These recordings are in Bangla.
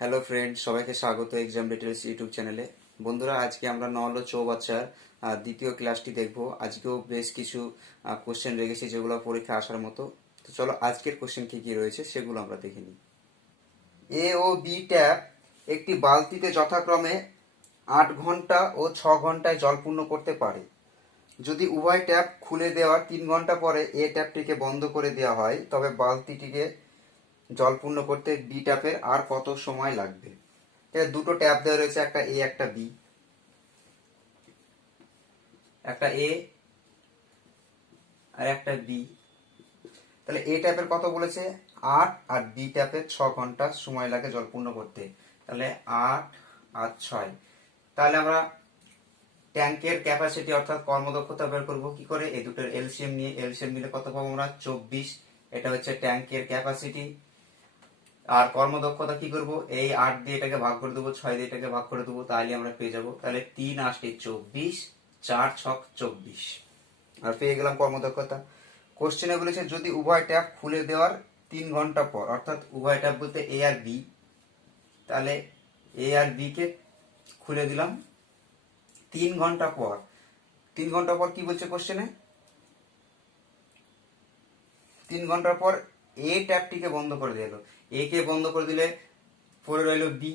হ্যালো ফ্রেন্ড, সবাইকে স্বাগত এক্সাম ডিটেলস ইউটিউব চ্যানেলে। বন্ধুরা, আজকে আমরা নল ও চৌবাচ্চার দ্বিতীয় ক্লাসটি দেখব। আজকেও বেশ কিছু কোশ্চেন রেখেছি যেগুলো পরীক্ষা আসার মতো। তো চলো আজকের কোশ্চেন কি কি রয়েছে সেগুলো আমরা দেখে নিই। এ ও বি ট্যাপ একটি বালতিতে যথাক্রমে 8 ঘন্টা ও 6 ঘন্টায় জল পূর্ণ করতে পারে। যদি উভয় ট্যাপ খুলে দেওয়ার 3 ঘন্টা পরে এ ট্যাপটিকে বন্ধ করে দেওয়া হয়, তবে বালতিটিকে জল পূর্ণ করতে বি ট্যাপের আর কত সময় লাগবে? দুটো ট্যাপ দেওয়া রয়েছে, একটা এ একটা বি। একটা এ আর একটা বি। তাহলে এ ট্যাপের কত বলেছে? 8, আর বি ট্যাপের 6 ঘন্টা সময় লাগে জল পূর্ণ করতে। তাহলে 8 আর 6। তাহলে আমরা ট্যাঙ্কের ক্যাপাসিটি অর্থাৎ কর্মদক্ষতা বের করবো কি করে? এই দুটোর এলসিএম নিয়ে। এলসিএম নিলে কত পাবো আমরা? 24। এটা হচ্ছে ট্যাঙ্কের ক্যাপাসিটি। আর কর্মদক্ষতা কি করব? এই 8 দিয়ে এটাকে ভাগ করে দেবো, 6 দিয়ে এটাকে ভাগ করে দেবো, তাহলে আমরা পেয়ে যাবো। তাহলে 3 8 24, 4 6 24, আর পেয়ে গেলাম কর্মদক্ষতা। কোশ্চেনে বলেছে যদি উভয় ট্যাপ খুলে দেওয়ার 3 ঘন্টা পর, অর্থাৎ উভয় ট্যাপ বলতে এ আর বি, তাহলে এ আর বি কে খুলে দিলাম 3 ঘন্টা পর। 3 ঘন্টা পর কি বলছে কোশ্চেনে? 3 ঘন্টা পর এ ট্যাপটিকে বন্ধ করে দিল। এ কে বন্ধ করে দিলে পরে রইল বি।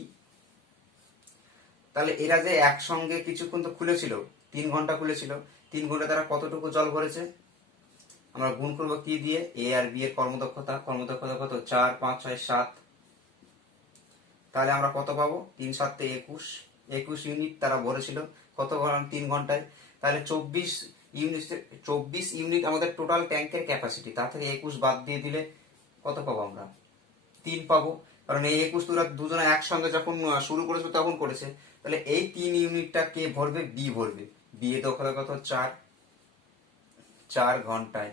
তাহলে এরা যে একসঙ্গে কিছুক্ষণ তো খুলেছিল, 3 ঘন্টা খুলেছিল, 3 ঘন্টা তারা কতটুকু জল ভরেছে? আমরা গুণ করবো কি দিয়ে? এ আর বি এর কর্মদক্ষতা। কর্মদক্ষতা কত? 4 5 6 7। তাহলে আমরা কত পাবো? 3 7 21। 21 ইউনিট তারা ভরেছিল কত? 3 ঘন্টায়। তাহলে 24 ইউনিট। 24 ইউনিট আমাদের টোটাল ট্যাঙ্কের ক্যাপাসিটি। তা থেকে 21 বাদ দিয়ে দিলে কত পাবো আমরা? 3 পাবো। কারণ এই 21 তোরা দুজনে একসঙ্গে যখন শুরু করেছে তখন করেছে। তাহলে এই 3 ইউনিটটা কে ভরবে? বি ভরবে। বি এর দক্ষতা কত? 4 ঘন্টায়।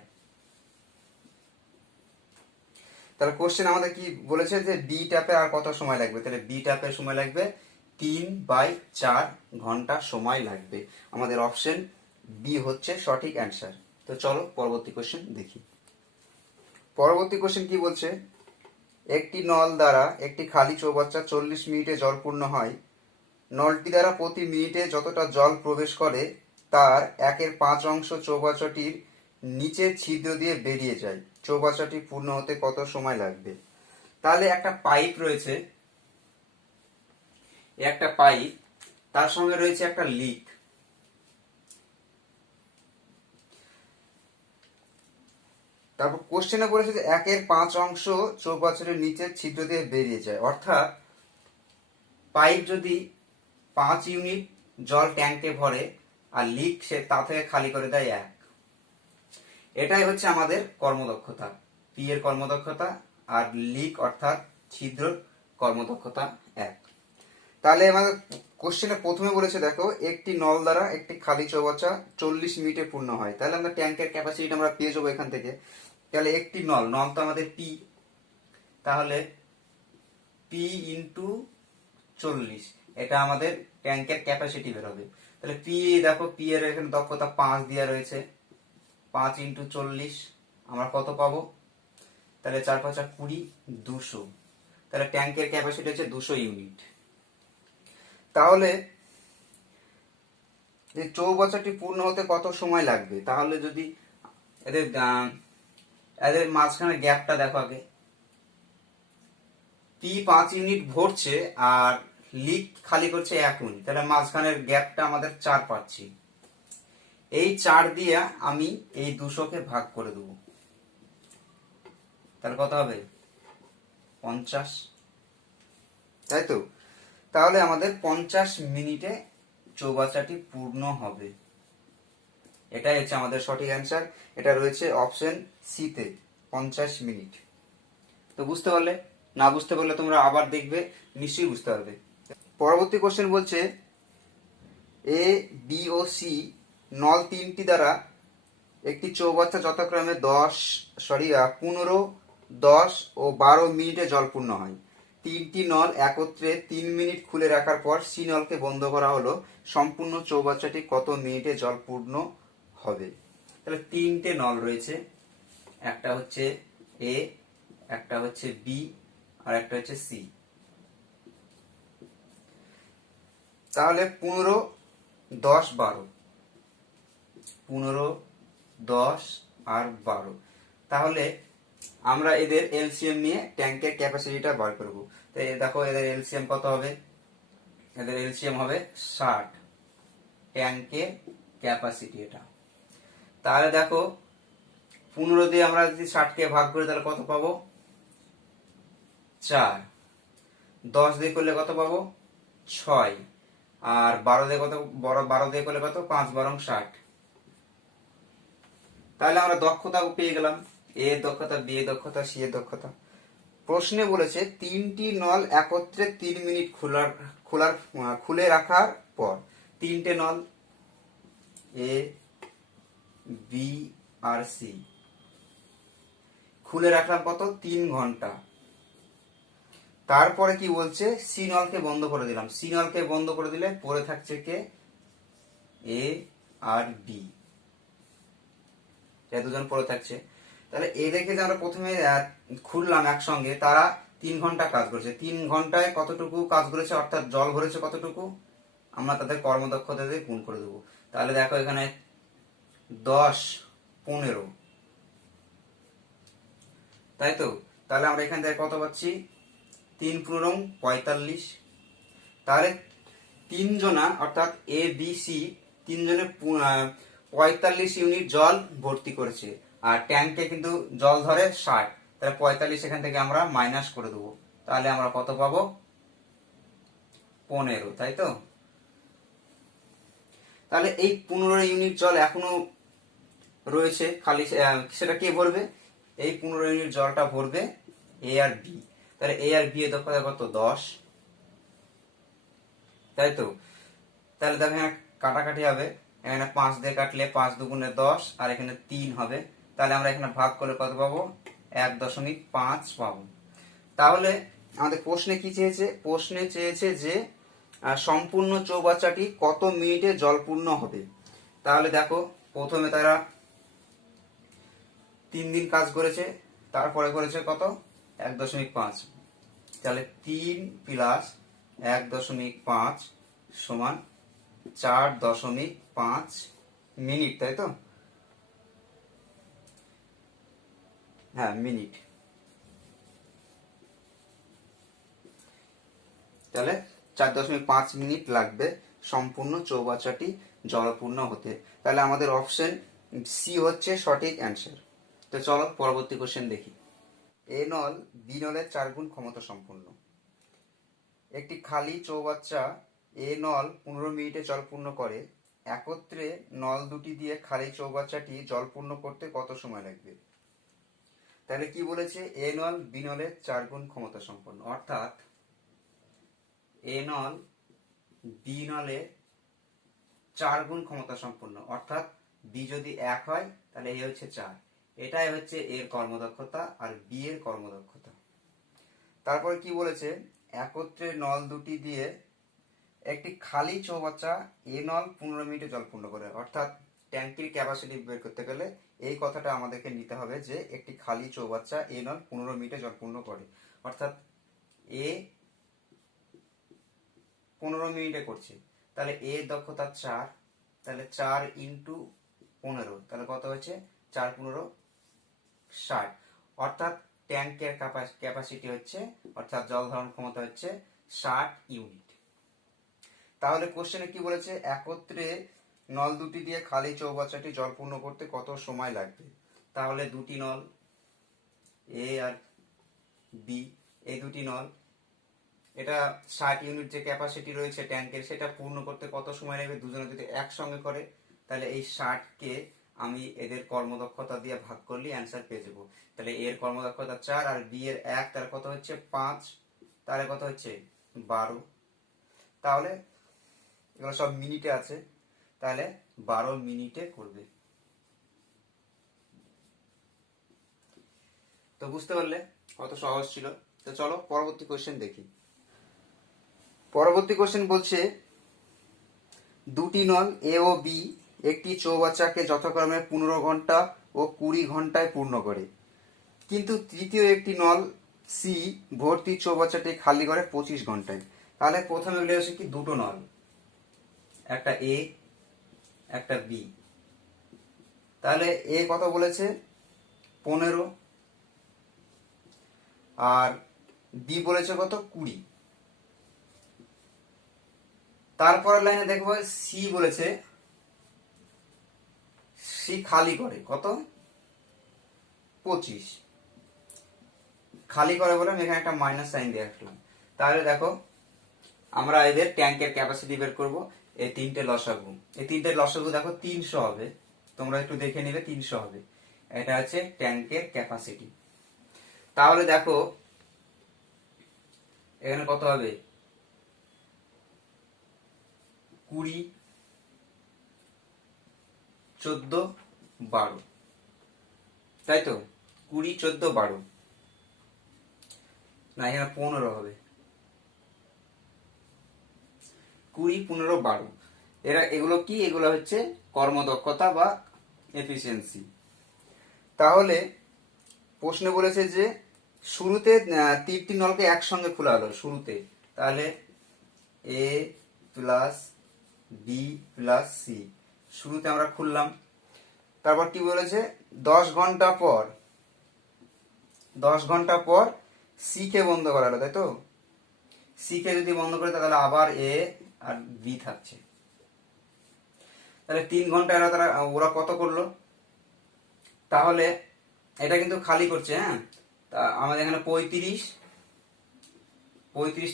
তাহলে কোশ্চেন আমাদের কি বলেছে যে বি ট্যাপে আর কত সময় লাগবে? তাহলে বি ট্যাপে সময় লাগবে 3/4 ঘন্টা সময় লাগবে। আমাদের অপশন বি হচ্ছে সঠিক অ্যান্সার। তো চলো পরবর্তী কোশ্চেন দেখি। পরবর্তী কোশ্চেন কি বলছে? একটি নল দ্বারা একটি খালি চৌবাচ্চা 40 মিনিটে জল পূর্ণ হয়। নলটি দ্বারা প্রতি মিনিটে যতটা জল প্রবেশ করে তার 1/5 চৌবাচ্চাটির নিচের ছিদ্র দিয়ে বেরিয়ে যায়। চৌবাচ্চাটি পূর্ণ হতে কত সময় লাগবে? তাহলে একটা পাইপ রয়েছে, একটা পাইপ, তার সঙ্গে রয়েছে একটা লিক। তারপর কোশ্চেনে বলেছে যে 1/5 চৌবাচ্চাটির নিচের ছিদ্র দিয়ে বেরিয়ে যায়। অর্থাৎ পাইপ যদি 5 ইউনিট জল ট্যাঙ্কে ভরে আর লিক সে তা থেকে খালি করে দেয় 1। এটাই হচ্ছে আমাদের কর্মদক্ষতা, পি এর কর্মদক্ষতা। আর লিক অর্থাৎ ছিদ্র কর্মদক্ষতা 1। তাহলে আমাদের কোশ্চেনে প্রথমে বলেছে দেখো একটি নল দ্বারা একটি খালি চৌবাচ্চা 40 মিনিটে পূর্ণ হয়। তাহলে আমরা ট্যাঙ্কের ক্যাপাসিটি আমরা পেয়ে যাবো এখান থেকে। তাহলে একটি নল, নল তো আমাদের পি, তাহলে পি ইন্টু 40, এটা আমাদের ট্যাঙ্কের ক্যাপাসিটি বেরোবে। তাহলে পি, দেখো পি এর এখানে দক্ষতা 5 দেওয়া রয়েছে। 5 ইন্টু 40 আমরা কত পাবো? তাহলে 4 5 20, 200। তাহলে ট্যাঙ্কের ক্যাপাসিটি হচ্ছে 200 ইউনিট। তাহলে এই চৌবাচ্চাটি পূর্ণ হতে কত সময় লাগবে? তাহলে যদি এদের এদের মাঝখানে গ্যাপটা দেখো আগে। পি 5 ইউনিট ভরছে আর লিক খালি করছে 1 ইউনিট, তাহলে মাঝখানের গ্যাপটা আমাদের 4 পাচ্ছি। এই 4 দিয়ে আমি এই 200কে ভাগ করে দেবো, তাহলে কত হবে? 50, তাই তো? তাহলে আমাদের 50 মিনিটে চৌবাচ্চাটি পূর্ণ হবে। এটাই হচ্ছে আমাদের সঠিক অ্যান্সার। এটা রয়েছে অপশন সি তে, 50 মিনিট। তো বুঝতে পারলে? না বুঝতে পারলে তোমরা আবার দেখবে, নিশ্চয়ই বুঝতে পারবে। পরবর্তী কোশ্চেন বলছে এ বি ও সি নল 3টি দ্বারা একটি চৌবাচ্চা যথাক্রমে 15, 10 ও 12 মিনিটে জলপূর্ণ হয়। 3টি নল একত্রে 3 মিনিট খুলে রাখার পর সি নলকে বন্ধ করা হলো। সম্পূর্ণ চৌবাচ্চাটি কত মিনিটে জলপূর্ণ হবে? তাহলে 3টে নল রয়েছে, একটা হচ্ছে এ, একটা হচ্ছে বি, আর একটা হচ্ছে সি। তাহলে 15, 10, 12, 15, 10 আর 12। তাহলে আমরা এদের এলসিএম নিয়ে ট্যাঙ্কের ক্যাপাসিটিটা বার করব। তো দেখো এদের এলসিএম কত হবে, এদের এলসিএম হবে 60, ট্যাঙ্কের ক্যাপাসিটি এটা। তাহলে দেখো 15 দিয়ে আমরা যদি 60 কে ভাগ করি তাহলে কত পাবো, 4। 10 দিয়ে করলে কত পাবো, 6। আর 12 দিয়ে কত, 12 দিয়ে করলে কত, 5 12 60। তাহলে আমরা দক্ষতা পেয়ে গেলাম, এ এর দক্ষতা, বি এর দক্ষতা, সি এর দক্ষতা। প্রশ্নে বলেছে 3টি নল একত্রে 3 মিনিট খুলে রাখার পর, 3টে নল এ বি আর সি খুলে রাখলাম কত, 3 ঘন্টা। তারপরে কি বলছে, সি নলকে বন্ধ করে দিলাম। সি নলকে বন্ধ করে দিলে পড়ে থাকছে কে, এ আর বি, দুজন পড়ে থাকছে। তাহলে এদেরকে যে আমরা প্রথমে খুললাম একসঙ্গে, তারা 3 ঘন্টা কাজ করেছে। 3 ঘন্টায় কতটুকু কাজ করেছে, অর্থাৎ জল ভরেছে কতটুকু, আমরা তাদের কর্মদক্ষতা দিয়ে গুণ করে দেবো। তাহলে দেখো এখানে 10, 15, তাই তো। তাহলে আমরা এখান থেকে কত পাচ্ছি, 3 15 45। তাহলে 3 জনা, অর্থাৎ এ বি সি 3 জনে 45 ইউনিট জল ভর্তি করেছে। আর ট্যাঙ্কে কিন্তু জল ধরে 60, তাহলে 45 এখান থেকে আমরা মাইনাস করে দেবো। তাহলে আমরা কত পাবো, 15, তাই তো। তাহলে এই 15 ইউনিট জল এখনো রয়েছে খালি, সেটা কে ভরবে, এই 15 ইউনিট জলটা ভরবে এ আর বি। তাহলে এ আর বি এর দক্ষতা কত, 10, তাই তো। তাহলে দেখো এখানে কাটাকাটি হবে, এখানে 5 দিয়ে কাটলে 5 দুগুণে 10, আর এখানে 3 হবে। তাহলে আমরা এখানে ভাগ করলে কত পাবো, 1.5 পাবো। তাহলে আমাদের প্রশ্নে কি চেয়েছে, প্রশ্নে চেয়েছে যে সম্পূর্ণ চৌবাচ্চাটি কত মিনিটে জলপূর্ণ হবে। তাহলে দেখো প্রথমে তারা 3 দিন কাজ করেছে, তারপরে করেছে কত, 1.5। তাহলে 3 প্লাস 1.5 সমান 4.5 মিনিট, তাই তো। হ্যাঁ, মিনিট। তাহলে 4.5 মিনিট লাগবে সম্পূর্ণ চৌবাচ্চাটি জলপূর্ণ হতে। তাহলে আমাদের অপশন সি হচ্ছে সঠিক অ্যান্সার। তো চলো পরবর্তী কোশ্চেন দেখি। এ নল বি নলের 4 গুণ ক্ষমতা সম্পন্ন। একটি খালি চৌবাচ্চা এ নল 15 মিনিটে জলপূর্ণ করে। একত্রে নল দুটি দিয়ে খালি চৌবাচ্চাটি জলপূর্ণ করতে কত সময় লাগবে। তাহলে কি বলেছে, এ নল বি নলের 4 গুণ ক্ষমতা সম্পন্ন, অর্থাৎ এ নল বি নলের 4 গুণ ক্ষমতা সম্পন্ন, অর্থাৎ বি যদি 1 হয় তাহলে এ হচ্ছে 4। এটাই হচ্ছে এর কর্মদক্ষতা আর বি এর কর্মদক্ষতা। তারপরে কি বলেছে, একত্রে নল দুটি দিয়ে একটি খালি চৌবাচ্চা এ নল 15 মিনিটে জলপূর্ণ করে। অর্থাৎ ট্যাঙ্কির ক্যাপাসিটি বের করতে গেলে এই কথাটা আমাদেরকে নিতে হবে যে একটি খালি চৌবাচ্চা এ নল 15 মিনিটে জলপূর্ণ করে। অর্থাৎ এ 15 মিনিটে করছে, তাহলে এ দক্ষতা 4, তাহলে 4 ইন্টু 15, তাহলে কত হচ্ছে, 4 15 60। অর্থাৎ ট্যাঙ্কের ক্যাপাসিটি হচ্ছে, অর্থাৎ জল ধারণ ক্ষমতা হচ্ছে 60 ইউনিট। তাহলে কোশ্চেনে কি বলেছে, একত্রে নল দুটি দিয়ে খালি চৌবাচ্চাটি জলপূর্ণ করতে কত সময় লাগবে। তাহলে দুটি নল এ আর বি, এই দুটি নল, এটা 60 ইউনিট যে ক্যাপাসিটি রয়েছে ট্যাঙ্কের, সেটা পূর্ণ করতে কত সময় লাগবে। দুজনে যদি একসঙ্গে করে তাহলে এই 60কে আমি এদের কর্মদক্ষতা দিয়ে ভাগ করলে অ্যান্সার পেয়ে যাবো। তাহলে এর কর্মদক্ষতা 4 আর বি এর 1, তার কত হচ্ছে 5, তাহলে কত হচ্ছে 12। তাহলে এগুলো সব মিনিটে আছে, তাহলে 12 মিনিটে করবে। তো বুঝতে পারলে কত সহজ ছিল। তো চলো পরবর্তী কোশ্চেন দেখি। পরবর্তী কোশ্চেন বলছে, দুটি নল এ ও বি একটি চৌবাচ্চাকে যথাক্রমে 15 ঘন্টা ও 20 ঘন্টায় পূর্ণ করে, কিন্তু তৃতীয় একটি নল সি ভর্তি চৌবাচ্চাটি খালি করে 25 ঘন্টায়। তাহলে প্রথমে বলে আসে কি, দুটো নল একটা এ, একটা বি। তাহলে এ কত বলেছে 15, আর বি বলেছে কত 20। তারপরের লাইনে দেখবো সি বলেছে, সি খালি করে কত 25, খালি করে বলে আমি এখানে একটা মাইনাস সাইন দিয়ে রাখলাম। তাহলে দেখো আমরা এদের ট্যাঙ্কের ক্যাপাসিটি বের করব। এই তিনটে লসাগু, এই তিনটে লসাগু দেখো 300 হবে, তোমরা একটু দেখে নিবে 300 হবে। এটা হচ্ছে ট্যাঙ্কের ক্যাপাসিটি। তাহলে দেখো এখানে কত হবে 20, 14, 12, তাই তো 20, 14, 12, না এখানে 15 হবে, 20, 15, 12। এগুলো কি, এগুলো হচ্ছে কর্মদক্ষতা বা এফিসিয়েন্সি। তাহলে প্রশ্নে বলেছে যে শুরুতে তিনটি নলকে একসঙ্গে খোলা হলো শুরুতে, তাহলে এ প্লাস বি প্লাস সি শুরুতে আমরা খুললাম। তারপর কি বলেছে 10 ঘন্টা পর, 10 ঘন্টা পর সি কে বন্ধ করা হলো, তাই তো। সি কে যদি বন্ধ করে তাহলে আবার এ আর বি থাকছে। তাহলে 3 ঘন্টা ওরা কত করলো, তাহলে এটা কিন্তু খালি করছে। হ্যাঁ, তা আমাদের এখানে 35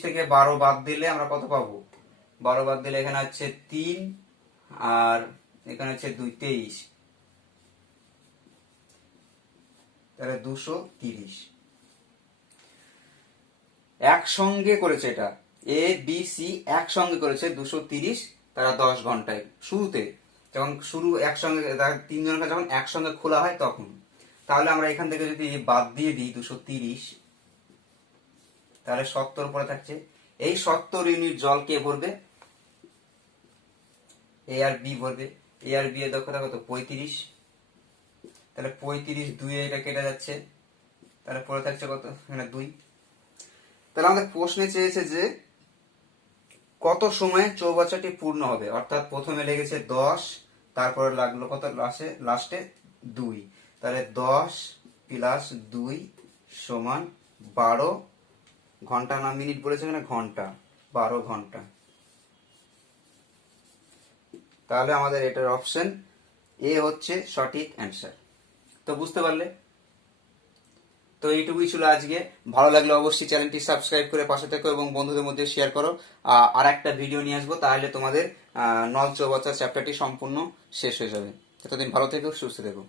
থেকে 12 বাদ দিলে আমরা কত পাবো, 12 বাদ দিলে এখানে হচ্ছে 3, আর এখানে হচ্ছে 2, 23, তাহলে 230 একসঙ্গে করেছে। এটা এ বি সি একসঙ্গে করেছে 230, তারা 10 ঘন্টায় শুরুতে, যখন শুরু একসঙ্গে 3 জনকে যখন একসঙ্গে খোলা হয় তখন। তাহলে আমরা এখান থেকে যদি বাদ দিয়ে দিই 230, তাহলে 70 পরে থাকছে। এই 70 ইউনিট জল কে ভরবে, এ আর বি ভরবে। এ আর বি এর দক্ষতা কত 35, তাহলে 35, 2 এটা কেটে যাচ্ছে, তাহলে পরে থাকছে কত এখানে 2। তাহলে আমাদের প্রশ্নে চেয়েছে যে কত সময়ে চৌবাচ্চাটি পূর্ণ হবে, অর্থাৎ প্রথমে লেগেছে 10, তারপরে লাগলো কত লাস্টে 2, তাহলে 10 প্লাস 2 সমান 12 ঘন্টা, না মিনিট বলেছে এখানে ঘন্টা, 12 ঘন্টা। তাহলে আমাদের এটার অপশন এ হচ্ছে সঠিক অ্যান্সার। তো বুঝতে পারলে। তো এইটুকুই ছিল আজকে। ভালো লাগলে অবশ্যই চ্যানেলটি সাবস্ক্রাইব করে পাশে থেকো এবং বন্ধুদের মধ্যে শেয়ার করো। আর একটা ভিডিও নিয়ে আসবো, তাহলে তোমাদের নল চৌবাচ্চা চ্যাপ্টারটি সম্পূর্ণ শেষ হয়ে যাবে। ততদিন ভালো থেকো, সুস্থ থেকো।